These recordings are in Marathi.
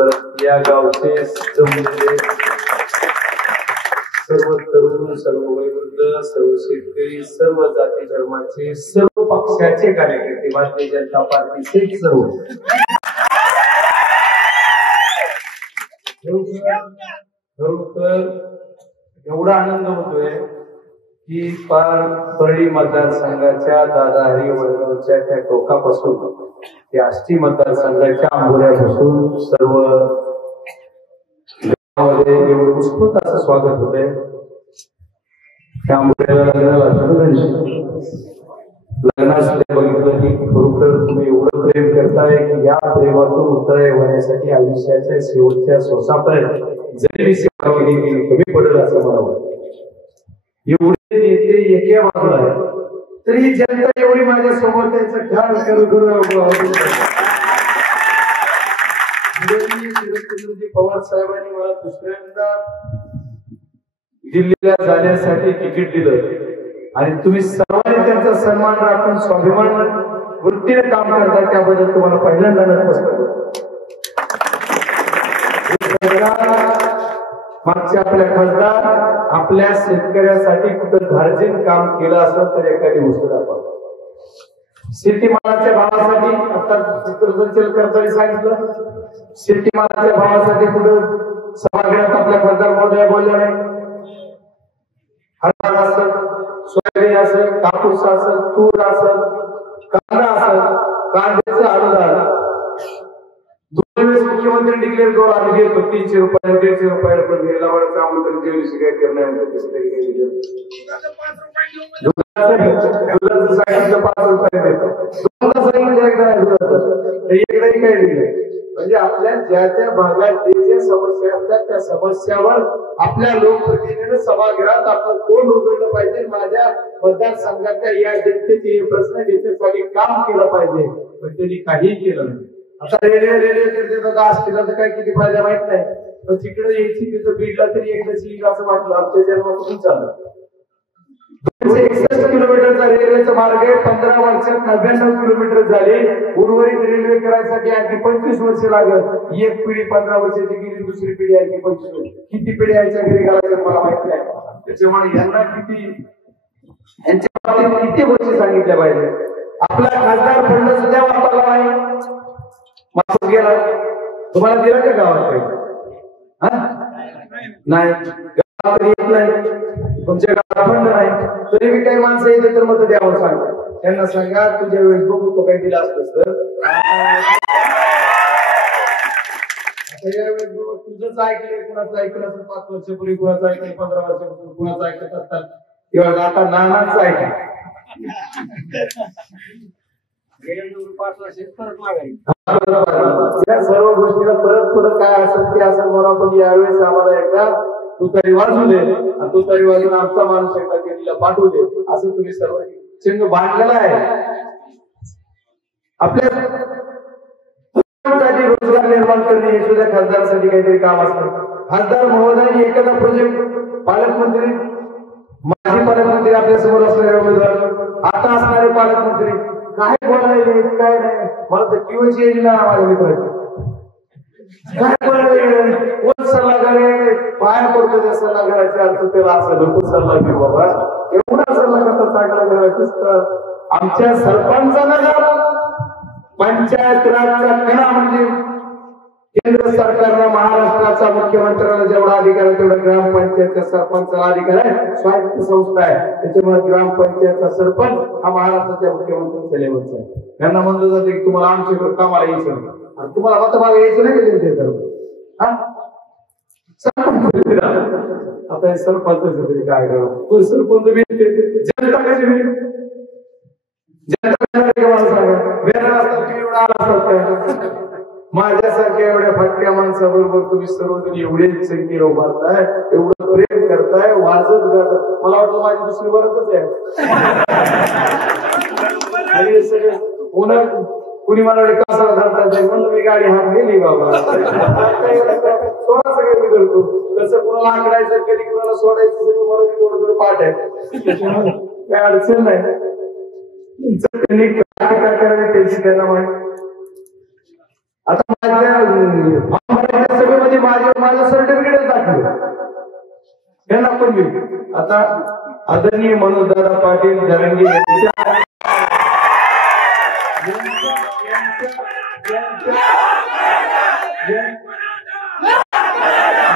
परत या गावचे जमलेले सर्व तरुण, सर्व वयोवृद्ध, सर्व शेतकरी, सर्व जाती धर्माचे, सर्व पक्षाचे कार्यकर्ते, भारतीय जनता पार्टीचे सर्व खरोखर एवढा आनंद होतोय की परळी मतदारसंघाच्या दादा हरी वळगावच्या त्या टोकापासून ते आष्टी मतदारसंघाच्या आंबोऱ्यापासून सर्व एवढं उत्स्फूर्त असं स्वागत होतंय. त्या आंबोऱ्याला लग्नात बघितलं की खरोखर तुम्ही एवढं प्रेम करताय की या प्रेमातून उत्तराय होण्यासाठी आयुष्याच्या शेवटच्या श्वासापर्यंत जरी सेवा केली कमी पडेल असं मला वाटतं. एवढे नेते एका बाजूला आहे तरी जनता एवढी माझ्या सोबत त्याचं ख्याल शरदचंद्रजी पवार साहेबांनी मला दुसऱ्यांदा दिल्लीला जाण्यासाठी तिकीट दिलं आणि तुम्ही सर्वांनी त्यांचा सन्मान राखून स्वाभिमान वृत्तीने काम करता त्याबद्दल तुम्हाला पहिल्यांदा नतमस्तक. मागच्या आपल्या खासदार आपल्या शेतकऱ्यासाठी कुठं धार्जिन काम केलं असेल तर एखादी गोष्ट दाखवा. शेतीमालाच्या भावासाठी आता चित्रसंचलन करताना सांगितलं शेतीमालाच्या भावासाठी कुठं सभागृहात आपल्या खासदार महोदय बोलले नाही. हरभरा असेल, सोयाबीन असेल, कापूस असेल, तूर असेल, कांदा असेल, कांद्याचं अनुदान 2 वेळेस मुख्यमंत्री डिक्लेअर करून आम्ही घेतो 300 रुपये 150 रुपये पण गेला वेळेचा आम्ही जेवढी शिकायत करणार कसं तरी काही दुधाचं सांगितलं 5 रुपये देतो, दुधाचं सांगितलं एकदाही काही दिलं. म्हणजे आपल्या ज्या त्या भागात जे जे समस्या असतात त्या समस्यावर आपल्या लोकप्रतिनिधीने सभागृहात आपण कोण उघडलं पाहिजे, माझ्या मतदारसंघाच्या या जनतेचे हे प्रश्न त्याच्यासाठी काम केलं पाहिजे. पण त्यांनी काही केलं नाही. आता रेल्वे करते बघा असतील तर काय किती फायदा माहित नाही पण तिकडे यायची तिथं बीडला तरी एकदाच येईल असं वाटलं. आमच्या जन्मापासून चाललं 261 किलोमीटरचा रेल्वेचा मार्ग आहे. 15 वर्षात 99 किलोमीटर झाले. उर्वरित रेल्वे करायसाठी आणखी 25 वर्ष लागत. एक पिढी 15 वर्षाची गेली, दुसरी पिढी आणखी 25 वर्ष. किती पिढी यायच्या घरी घालायचं मला माहित नाही. त्याच्यामुळे यांना यांच्या बाबतीत किती गोष्टी सांगितल्या पाहिजे. आपला खासदार फंड सुद्धा वापरला नाही. माणूस गेला तुम्हाला दिला का गावात नाही गावात येत नाही तुमच्या गावात फंड नाही तरी बी काही माणसं येते तर मत द्यावं सांगा. त्यांना सांगा तुझ्या वेळेस बघू तो काही दिला असतोस तर यावेळेस तुझंच ऐकलंय कुणाचं ऐकलं असेल 5 वर्षापूर्वी कुणाचं ऐकलं 15 वर्षापासून कुणाचं ऐकत असतात तेव्हा आता नानाच ऐकलं 5 वर्ष परत लागायचं. या सर्व गोष्टीला परत काय असेल ते असेल म्हणून आपण यावेळेस आम्हाला एकदा तू तरी वाजू दे तू तरी वाजून आमचा माणूस एकदा दिल्लीला पाठवू दे असं तुम्ही सर्व चिन्ह बांधलेला आहे. आपल्या रोजगार निर्माण करणे हे सुद्धा खासदारासाठी काहीतरी काम असतं. खासदार महोदयांनी एखादा प्रोजेक्ट पालकमंत्री माजी पालकमंत्री आपल्या समोर असणारे उमेदवार आता असणारे पालकमंत्री काय बोलायले काय नाही मला तर किंवाची येईल ना माझ्या मित्राची काय बोलायला कोण सल्लागार आहे पाया पडतो त्या सल्लागाराच्या अर्थ त्याला असं नको सल्ला घेऊ बाबा एवढा सल्ला कसा चांगला करायचं. आमच्या सरपंचाला पंचायत राजचा कणा म्हणजे केंद्र सरकारनं महाराष्ट्राचा मुख्यमंत्र्याला जेवढा अधिकार आहे तेवढा ग्रामपंचायतच्या सरपंचाला अधिकार आहे. स्वायत्त संस्था आहे त्याच्यामुळे ग्रामपंचायतचा सरपंच हा महाराष्ट्राच्या मुख्यमंत्र्यांच्या लेवलचा आहे. त्यांना म्हणलं जातं की तुम्हाला आमच्याकडे कामाला यायचं नाही आणि तुम्हाला मतभाग यायचं नाही का जनते आता हे सरपंच तरी काय करा सरपंच जनता कशी मिळेल जनता मला सांगा वेळा असतात तुम्ही एवढा आला असतात माझ्यासारख्या एवढ्या फटक्या माणसाबरोबर तुम्ही सर्वजण एवढे संख्येने उभारताय एवढं प्रेम करताय वाजत गाजत मला वाटतं माझी दुसरी वरतच आहे सगळे पुन्हा कुणी मला कसाला धरतात म्हणलं मी गाडी हात गेली बाबा सोडा सगळे मी धरतो कसं कुणाला आकडायचं कधी कुणाला सोडायचं सगळं मला मी थोडं थोडं पाठ आहे काय अडचण नाही त्यांनी काय करायला त्यांची त्यांना माहिती. आता माझ्या पूर्वी आता आदरणीय मनोजदादा पाटील जरांगे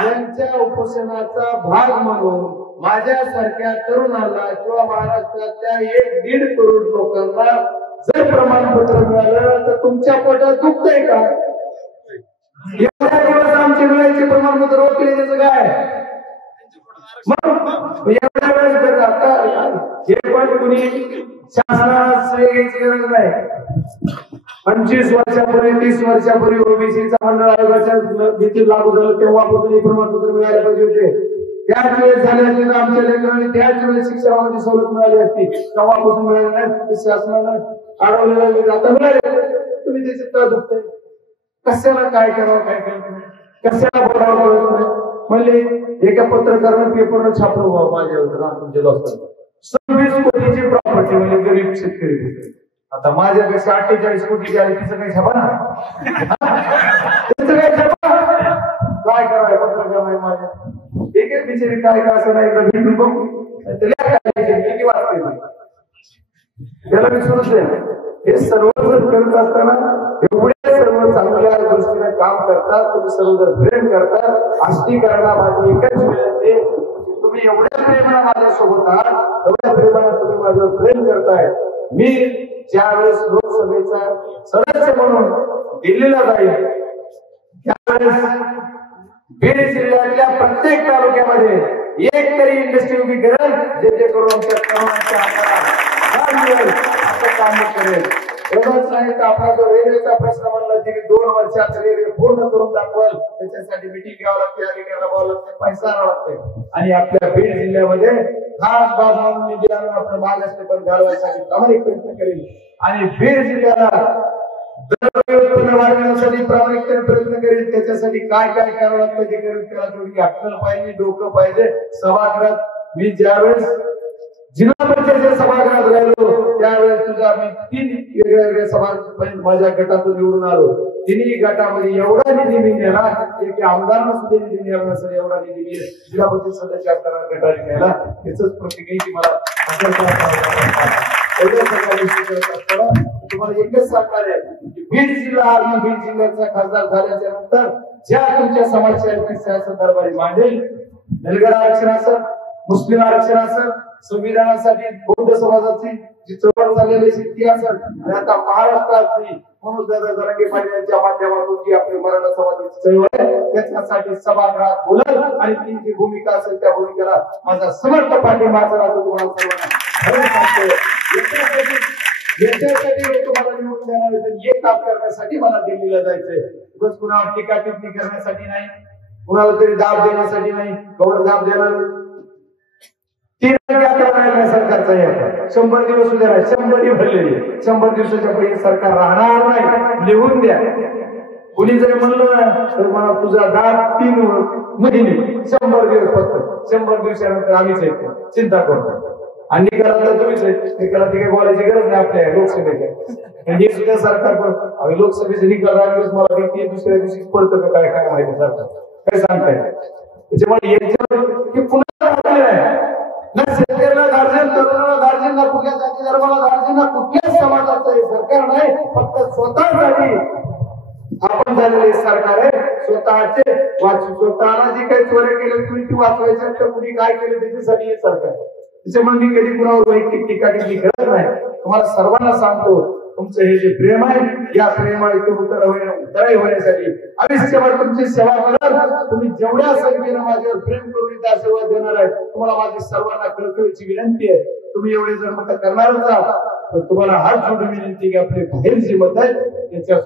यांच्या उपोषणाचा भाग म्हणून माझ्यासारख्या तरुणाला किंवा महाराष्ट्रातल्या 1.5 करोड लोकांना जर प्रमाणपत्र मिळालं तर तुमच्या पोटात दुखतंय का? एवढ्या दिवस आमचे मिळायचे प्रमाणपत्र होते त्याचं काय? मग एवढ्या वेळेस आता हे पण कुणी शासनाला श्रेय घ्यायची गरज नाही. 25 वर्षापूर्वी 30 वर्षापूर्वी ओबीसीचा मंडळ आयोगाच्या नीती लागू झालं तेव्हापासून हे प्रमाणपत्र मिळायला पाहिजे होते. त्याच वेळेस झाले असते तर आमच्या लेकरांनी त्याच वेळेस शिक्षणामध्ये सवलत मिळाली असती. तेव्हापासून मिळाली नाही. शासनानं अडवलेलं आता मिळाले. तुम्ही त्याचे का दुखतंय? कशाला काय करावं काय करावं कशाला बोलावं म्हणले एका पत्रकारानं पेपरनं छापलं व्हावं माझ्यावर तुमच्या दोस्तांना 26 कोटीची प्रॉपर्टी म्हणजे गरीब शेतकरी. आता माझ्यापेक्षा 48 कोटीची आली तिचं काही छापा ना काय छापा काय करावं पत्रकार नाही माझ्या एक एक बिचारी काय का असं नाही भेटून बघू वाचते त्याला विसरूच आहे. हे सर्व जर करत असताना एवढे सर्व चांगल्या दृष्टीने काम करतात तुम्ही सर्व जर प्रेम करतात आष्टी करणा माझी एकच विनंती तुम्ही एवढ्या प्रेमाने माझ्यासोबत आहात एवढ्या प्रेमाने तुम्ही माझ्यावर प्रेम करताय. मी ज्यावेळेस लोकसभेचा सदस्य म्हणून दिल्लीला जाईल त्यावेळेस बीड जिल्ह्यातल्या प्रत्येक तालुक्यामध्ये एक तरी इंडस्ट्री उभी करेल जेणेकरून आमच्या तरुणांच्या हाताला असं काम करेल. एवढंच नाही तर आपला जो रेल्वेचा प्रश्न म्हणला की 2 वर्षात रेल्वे पूर्ण करून दाखवाल त्याच्यासाठी मिटिंग घ्यावं लागते अधिकाऱ्याला बोलावं लागते पैसा आणावं लागते. आणि आपल्या बीड जिल्ह्यामध्ये खास बाब म्हणून निधी आणून आपलं मागासले पण घालवायसाठी प्रामाणिक प्रयत्न करेल. आणि बीड जिल्ह्याला दरडोई उत्पन्न वाढवण्यासाठी प्रामाणिकपणे प्रयत्न करेल. त्याच्यासाठी काय काय करावं लागतं ते करेल. त्याला थोडी अक्कल पाहिजे डोकं पाहिजे. सभागृहात मी ज्यावेळेस जिल्हा परिषदेच्या सभागृहात राहिलो त्यावेळेस तुझ्या मी 3 वेगळ्या सभा माझ्या गटातून निवडून आलो. 3ही गटामध्ये एवढा निधी मी नेला की आमदारांना सुद्धा निधी मिळाला नसेल एवढा निधी मी जिल्हा परिषद सदस्य असताना गटाने नेला. त्याच प्रतिक्रियेची मला तुम्हाला एकच सांगणार आहे की बीड जिल्हा आणि बीड जिल्ह्याचा खासदार झाल्याच्या नंतर ज्या तुमच्या समस्या दरबारी मांडेल धनगर आरक्षण असेल मुस्लिम आरक्षण असेल संविधानासाठी बौद्ध समाजाची जी चळवळ झालेली ती असेल आणि आता महाराष्ट्रातली मनोजदादा जरांगे पाटील यांच्या माध्यमातून जी आपली मराठा समाजाची चळवळ आहे त्याच्यासाठी सभागृहात बोलल आणि ती जी भूमिका असेल त्या भूमिकेला माझा समर्थ पाठिंबा असेल असं तुम्हाला सर्वांना सांगतो. याच्यासाठी तुम्हाला निवडून देणार हे काम करण्यासाठी मला दिल्लीला जायचंय. उगाच कुणावर टीका टिप्पणी करण्यासाठी नाही कुणाला तरी दाब देण्यासाठी नाही. कवड दाब देणार 3 सरकारचा 100 दिवस उद्या 100 भरलेली 100 दिवसाच्या पुढे सरकार राहणार नाही. लिहून द्या. कुणी जरी म्हणलं ना तर मला तुझा दाब 3 महिने 100 दिवस फक्त 100 दिवसानंतर आम्हीच येतो चिंता करतो. आणि निकालात तुम्हीच निकालात काही बोलायची गरज नाही आपल्या लोकसभेच्या. हे सुद्धा सरकार पण आम्ही लोकसभेचे निकाल दिवस मला माहिती दुसऱ्या दिवशी पडतं का काय काय माहिती सरकार काय सांगताय. त्याच्यामुळे याच्यावर पुन्हा ना शेतकऱ्याला गार्जन तरुणाला गार्जन ना कुठल्या जाती धर्माला गार्जन ना कुठल्याच समाजाचं हे सरकार नाही. फक्त स्वतःसाठी आपण झालेले सरकार आहे. स्वतःचे स्वतःला जे काही चोऱ्या केले कुणी ती वाचवायच्या तर कुणी काय केलं त्याच्यासाठी हे सरकार. त्याच्यामुळे मी कधी कुणावर वैयक्तिक टीका टिप्पणी करत नाही. तुम्हाला सर्वांना सांगतो तुमचं हे जे प्रेम आहे या प्रेमाला उतराई होण्यासाठी आयुष्यभर तुमची सेवा कराल. तुम्ही जेवढ्या संख्येनं माझ्यावर प्रेम करून त्या सेवा देणार आहे तुम्हाला माझी सर्वांना कळकळीची विनंती आहे. तुम्ही एवढे जर मत करणारच आहात तर तुम्हाला हात जोडून विनंती की आपले बाहेर जे मत आहे त्याच्या